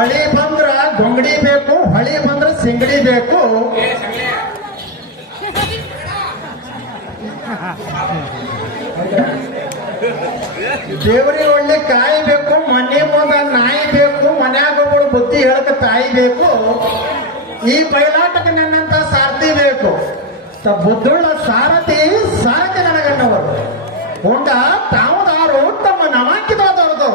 ಮಳಿ ಬಂದ್ರ ಗೊಂಗಡಿ ಬೇಕು, ಹೊಳಿ ಬಂದ್ರ ಸಿಂಗಡಿ ಬೇಕು. ದೇವರಿಗೆ ಒಳ್ಳೆ ಕಾಯಿ ಬೇಕು, ಮನೆ ಮುಂದ ನಾಯಿ ಬೇಕು, ಮನ್ಯಾಗ ಬುದ್ಧಿ ಹೇಳಕ ತಾಯಿ ಬೇಕು. ಈ ಬಯಲಾಟಕ್ಕೆ ನನ್ನಂತ ಸಾರಥಿ ಬೇಕು. ಬುದ್ಧುಳ್ಳ ಸಾರಥಿ ಸಾರಥಿ ನನಗನ್ನವರು ಉಂಡ ತಾವುದಾರು ತಮ್ಮ ನವಾಕಿದವರು.